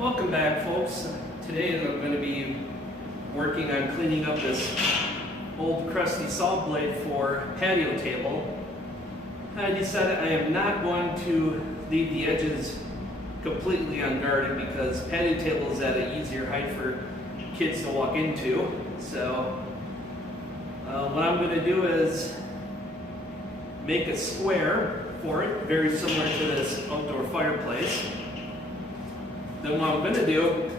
Welcome back, folks. Today I'm going to be working on cleaning up this old crusty saw blade for patio table. I decided I am not going to leave the edges completely unguarded because patio table is at an easier height for kids to walk into. So what I'm going to do is make a square for it, very similar to this outdoor fireplace. Then what I'm going to do,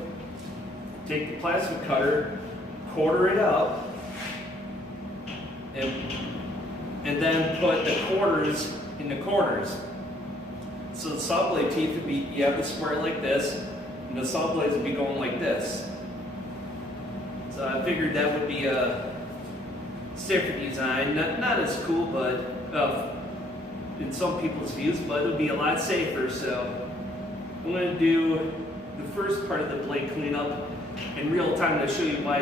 take the plasma cutter, quarter it up, and then put the quarters in the corners. So the saw blade teeth would be, you have the square like this, and the saw blades would be going like this. So I figured that would be a safer design, not as cool, but in some people's views, but it would be a lot safer. So I'm going to do the first part of the blade cleanup in real time to show you why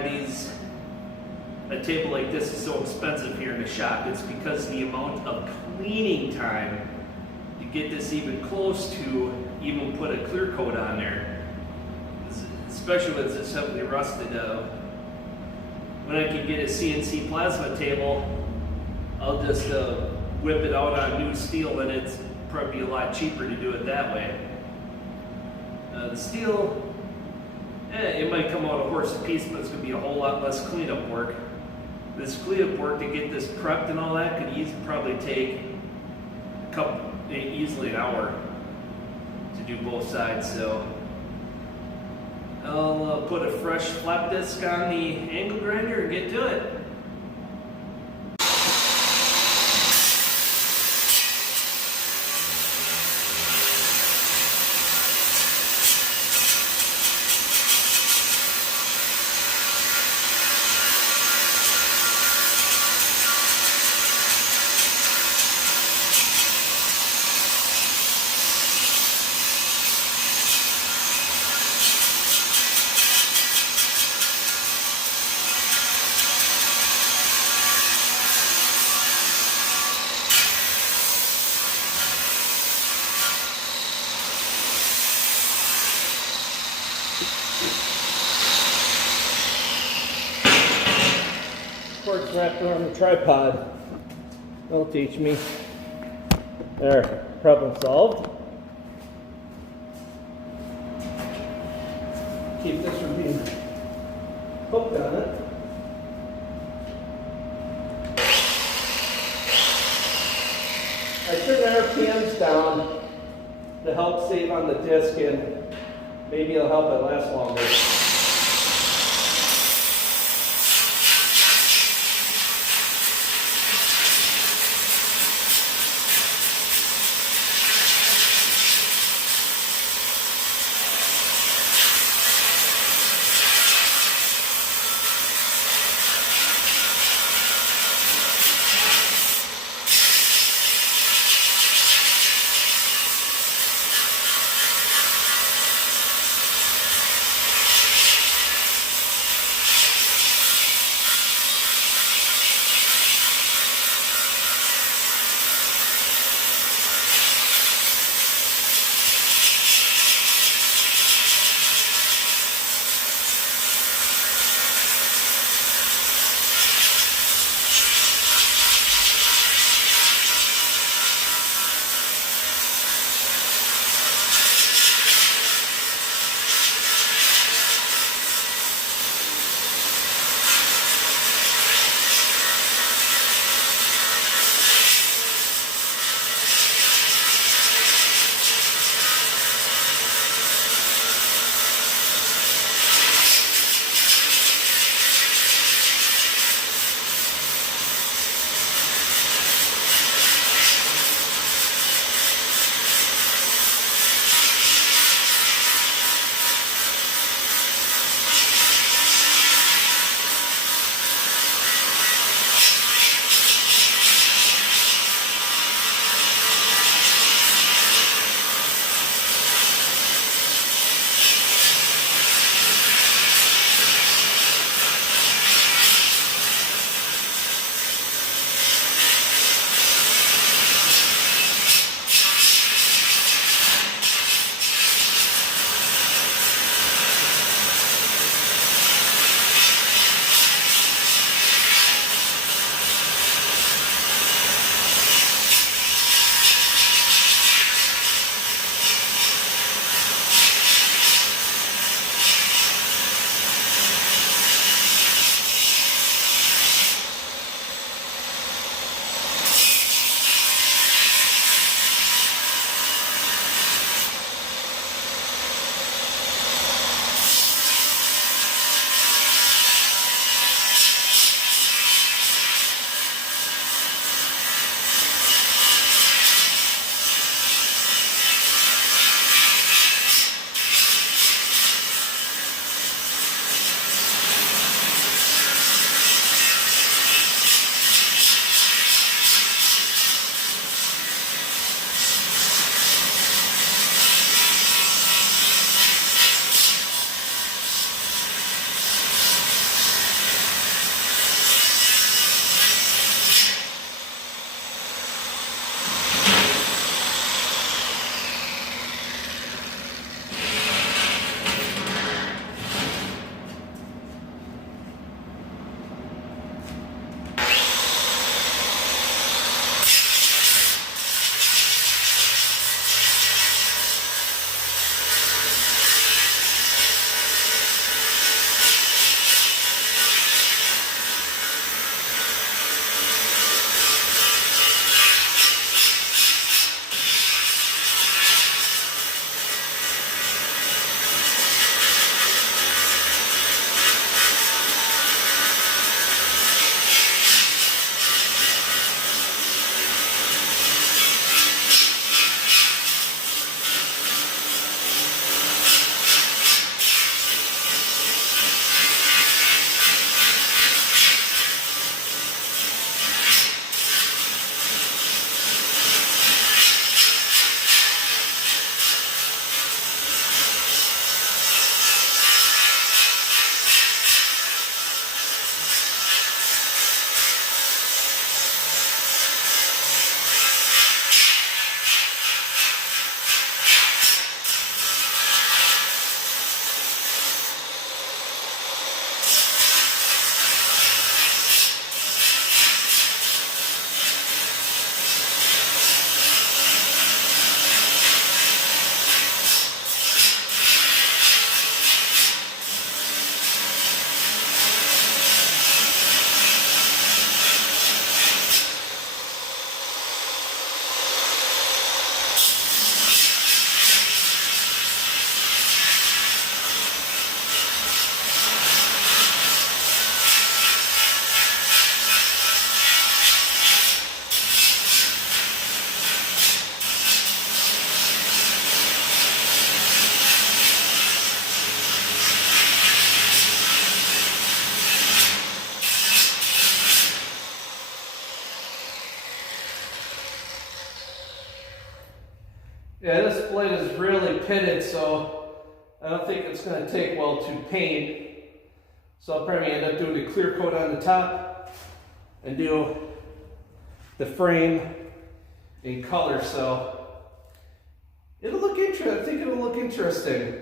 a table like this is so expensive here in the shop. It's because the amount of cleaning time to get this even close to even put a clear coat on there, especially when it's heavily rusted. When I can get a CNC plasma table, I'll just whip it out on new steel, and it's probably a lot cheaper to do it that way. The steel, it might come out a horse a piece, but it's going to be a whole lot less cleanup work. This cleanup work to get this prepped and all that could probably take easily an hour to do both sides. So I'll put a fresh flap disc on the angle grinder and get to it. Cord's wrapped around the tripod. That'll teach me. There, problem solved. Keep this from being hooked on it. I turn the RPMs down to help save on the disc, and maybe it'll help it last longer. Yeah, this blade is really pitted, so I don't think it's going to take well to paint. So I'll probably end up doing a clear coat on the top and do the frame in color. So it'll look interesting. I think it'll look interesting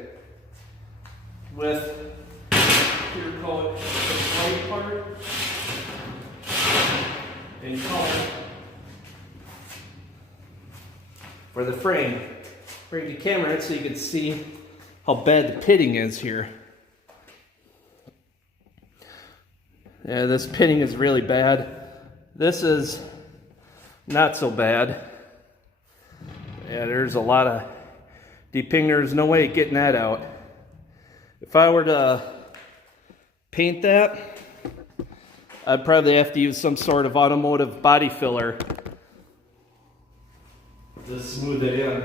with clear coat the white part in color for the frame. Bring the camera in so you can see how bad the pitting is here. Yeah, this pitting is really bad. This is not so bad. Yeah, there's a lot of deeping. There's no way of getting that out. If I were to paint that, I'd probably have to use some sort of automotive body filler to smooth it in.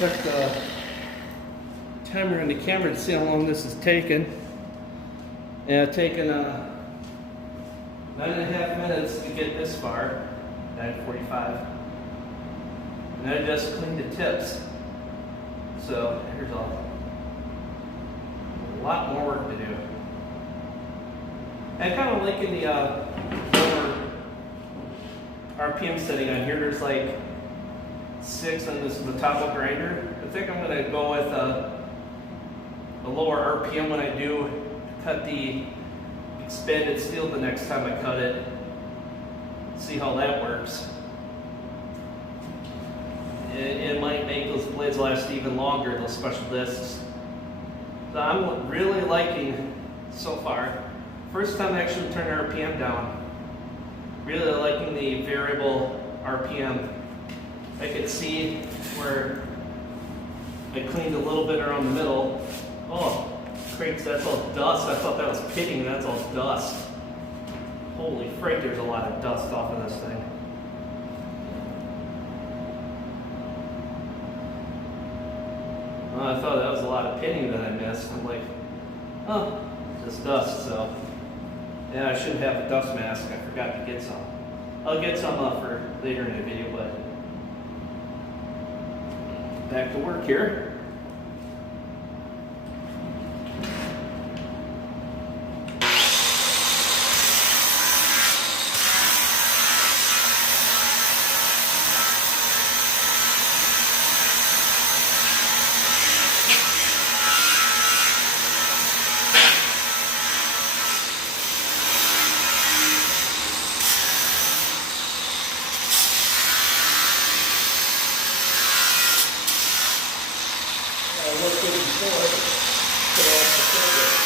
Check the timer on the camera to see how long this is taking. And it's taken 9.5 minutes to get this far, 9:45. And I just cleaned the tips. So here's a lot more work to do. I'm kind of liking the lower RPM setting on here. There's like 6 on this Metabo grinder. I think I'm going to go with a lower RPM when I do cut the expanded steel the next time I cut it. See how that works. It might make those blades last even longer, those special discs. So I'm really liking so far. First time I actually turned RPM down. Really liking the variable RPM. I could see where I cleaned a little bit around the middle. Oh, cranks, that's all dust. I thought that was pitting, that's all dust. Holy frick, there's a lot of dust off of this thing. Well, I thought that was a lot of pitting that I missed. I'm like, oh, just dust, so. Yeah, I should have a dust mask. I forgot to get some. I'll get some for later in the video, but back to work here. pull it, put it off the surface.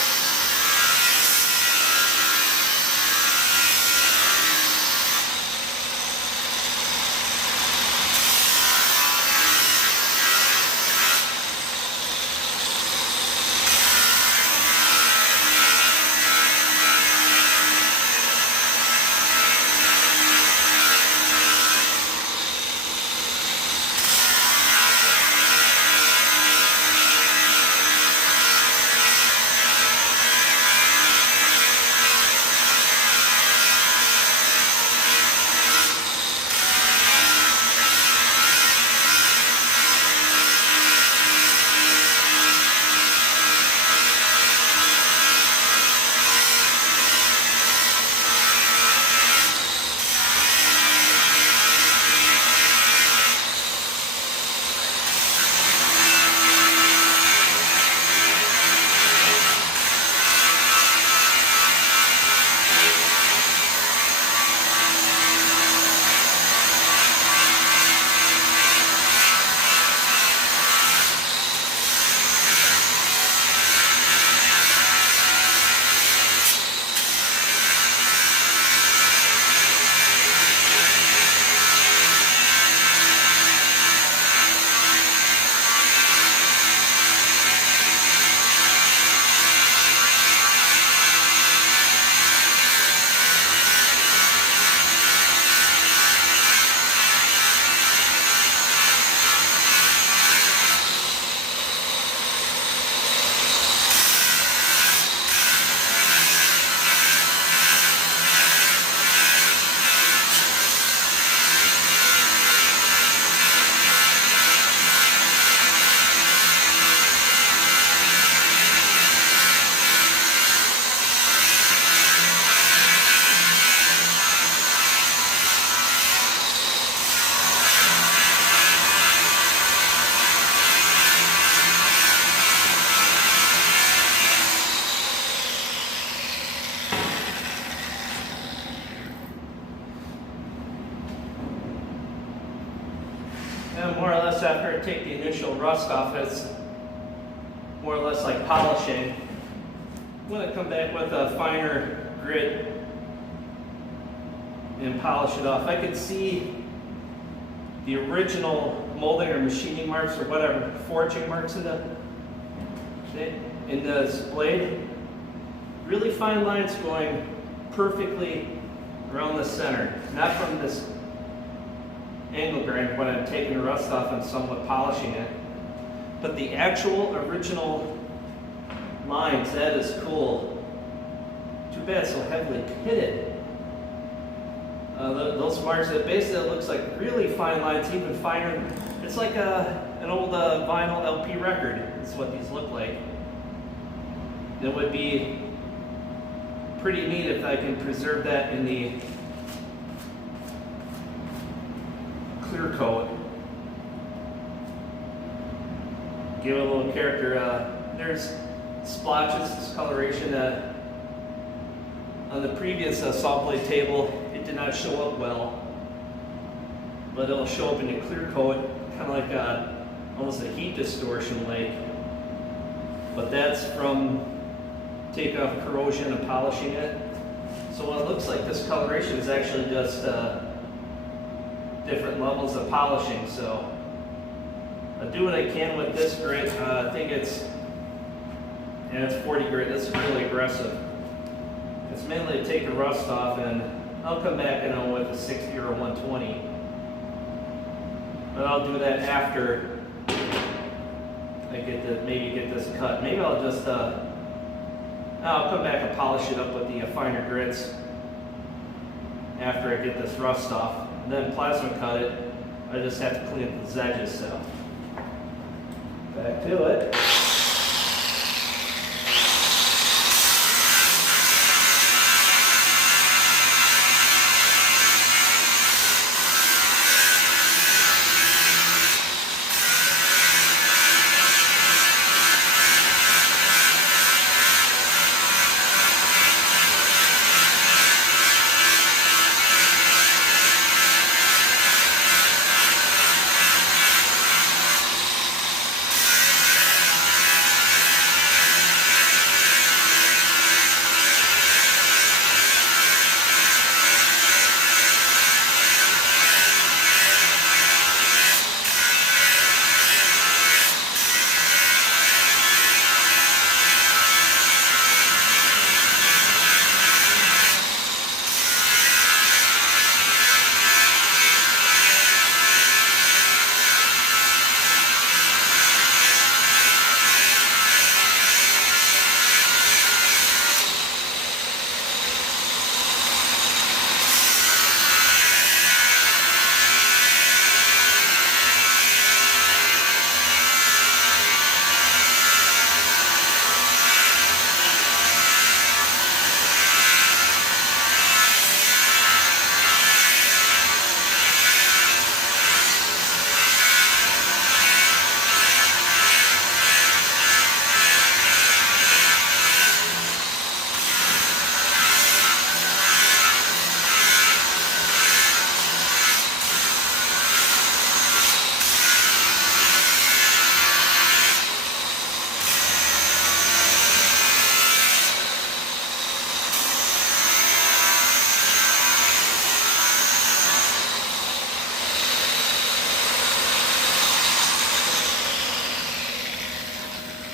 And more or less after I take the initial rust off, it's more or less like polishing. I'm going to come back with a finer grit and polish it off. I could see the original molding or machining marks or whatever, forging marks in this blade. Really fine lines going perfectly around the center, not from this angle grind when I'm taking the rust off and somewhat polishing it. But the actual original lines, that is cool. Too bad it's so heavily pitted. Those marks, it basically looks like really fine lines, even finer. It's like an old vinyl LP record. That's what these look like. It would be pretty neat if I can preserve that in the clear coat. Give it a little character. There's splotches, discoloration. On the previous Sawblade table, it did not show up well, but it'll show up in the clear coat, kind of like almost a heat distortion like. But that's from taking off corrosion and polishing it. So what it looks like, this coloration is actually just different levels of polishing. So I do what I can with this grit. I think it's 40 grit. That's really aggressive. It's mainly to take the rust off, and I'll come back with a 60 or a 120. But I'll do that after I maybe get this cut. Maybe I'll just I'll come back and polish it up with the finer grits after I get this rust off. And then plasma cut it. I just have to clean up the edges. So back to it.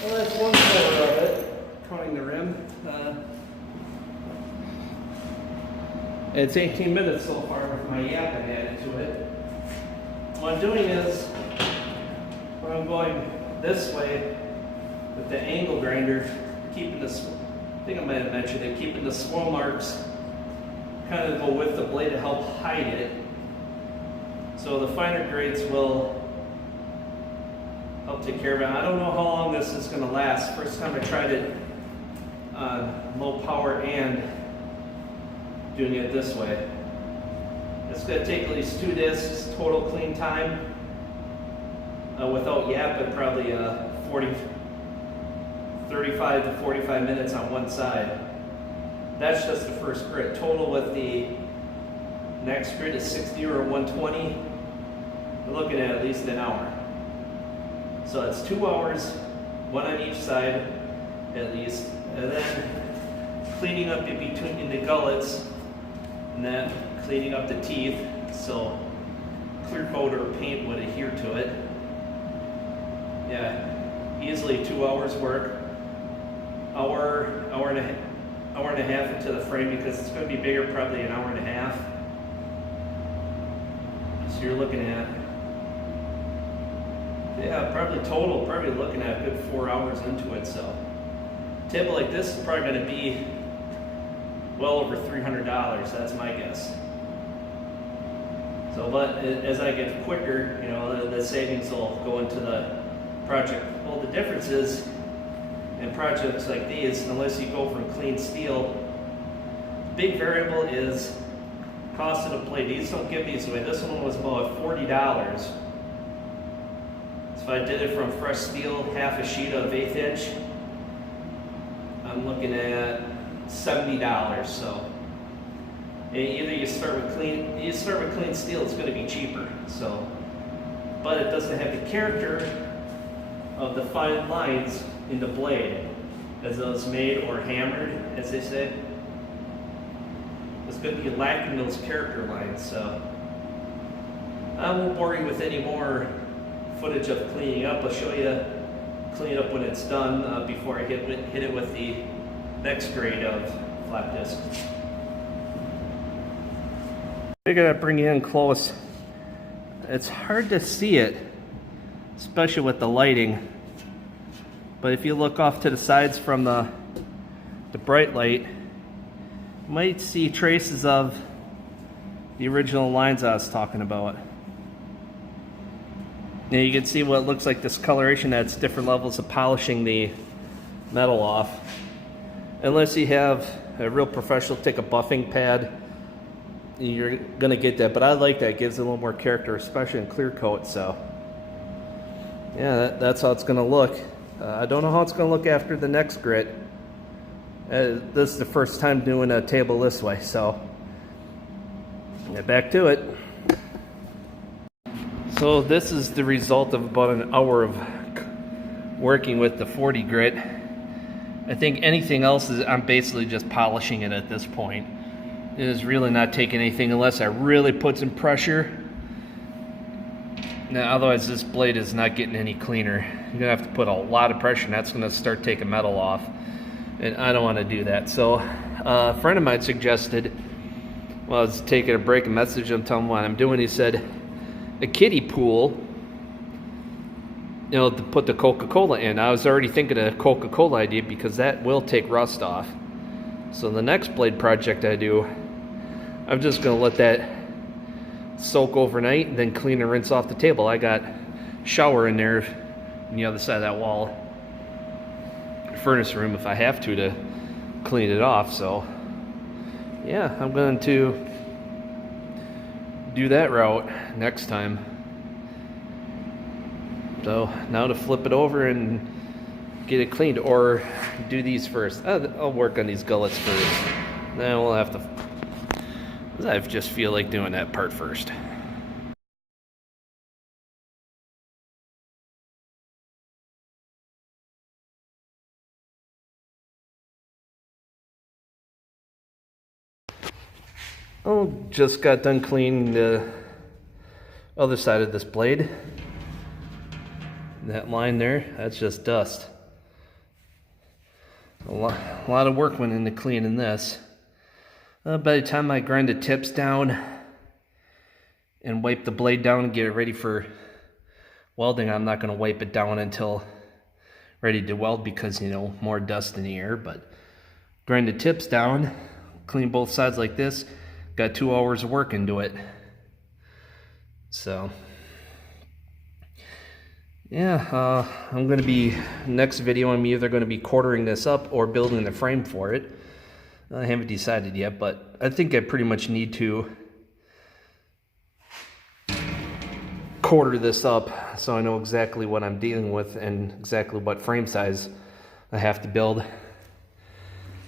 Well, that's one quarter of it, counting the rim. It's 18 minutes so far with my yapping added to it. What I'm doing is, when I'm going this way with the angle grinder, keeping the, I think I might have mentioned it, keeping the swirl marks kind of go with the blade to help hide it. So the finer grades will help take care of it. I don't know how long this is going to last. First time I tried it on low power and doing it this way. It's going to take at least 2 discs total clean time. Without yapping, probably 35 to 45 minutes on one side. That's just the first grit. Total with the next grit is 60 or 120. We're looking at least an hour. So it's 2 hours, one on each side at least, and then cleaning up in between the gullets, and then cleaning up the teeth so clear coat or paint would adhere to it. Yeah, easily 2 hours work. Hour and a half into the frame because it's going to be bigger, probably an hour and a half. So you're looking at, yeah, probably looking at a good 4 hours into it. So a table like this is probably going to be well over $300. That's my guess. So, but as I get quicker, you know, the savings will go into the project. Well, the difference is in projects like these, unless you go from clean steel, big variable is cost of the blade. These don't give these away. This one was about $40. So if I did it from fresh steel, half a sheet of 1/8 inch, I'm looking at $70. So either you start with clean steel, it's going to be cheaper. So, but it doesn't have the character of the fine lines in the blade as those made or hammered, as they say. It's going to be lacking those character lines. So I won't bore you with any more footage of cleaning up. I'll show you clean it up when it's done before I hit it with the next grade of flat disc. I gotta bring you in close. It's hard to see it, especially with the lighting. But if you look off to the sides from the bright light, you might see traces of the original lines I was talking about. Now you can see what looks like discoloration. That's different levels of polishing the metal off. Unless you have a real professional take a buffing pad, you're gonna get that. But I like that. It gives it a little more character, especially in clear coat. So yeah, that's how it's gonna look. I don't know how it's going to look after the next grit. This is the first time doing a table this way, so get back to it. So this is the result of about an hour of working with the 40 grit. I think anything else is, I'm basically just polishing it at this point. It is really not taking anything unless I really put some pressure. Now, otherwise this blade is not getting any cleaner. You're gonna have to put a lot of pressure and that's gonna start taking metal off. And I don't wanna do that. So a friend of mine suggested, while I was taking a break, a message, I'm telling him what I'm doing, he said, a kiddie pool, you know, to put the Coca-Cola in. I was already thinking of a Coca-Cola idea because that will take rust off. So the next blade project I do, I'm just gonna let that soak overnight and then clean and rinse off the table. I got shower in there on the other side of that wall, furnace room, if I have to clean it off. So yeah, I'm going to do that route next time. So now to flip it over and get it cleaned, or do these first. I'll work on these gullets first, then we'll have to, I just feel like doing that part first. Oh, just got done cleaning the other side of this blade. That line there, that's just dust. A lot of work went into cleaning this. By the time I grind the tips down and wipe the blade down and get it ready for welding, I'm not going to wipe it down until ready to weld because, you know, more dust in the air. But grind the tips down, clean both sides like this, got 2 hours of work into it. So yeah, I'm going to be, next video I'm either going to be quartering this up or building the frame for it. I haven't decided yet, but I think I pretty much need to quarter this up so I know exactly what I'm dealing with and exactly what frame size I have to build.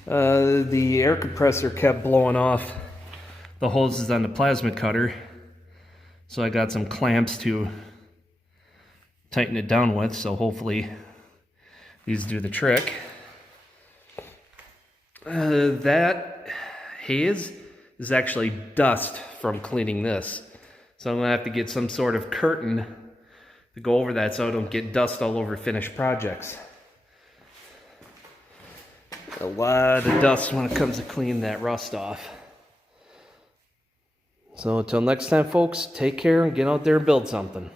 The air compressor kept blowing off the hoses on the plasma cutter, so I got some clamps to tighten it down with, so hopefully these do the trick. That haze is actually dust from cleaning this, so I'm gonna have to get some sort of curtain to go over that so I don't get dust all over finished projects. A lot of dust when it comes to cleaning that rust off. So until next time, folks, take care and get out there and build something.